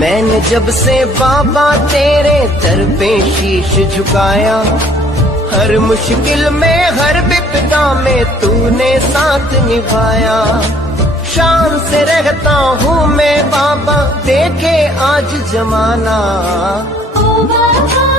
मैंने जब से बाबा तेरे दर पे शीश झुकाया, हर मुश्किल में हर विपदा में तूने साथ निभाया। शान से रहता हूँ मैं बाबा, देखे आज जमाना। ओ बाबा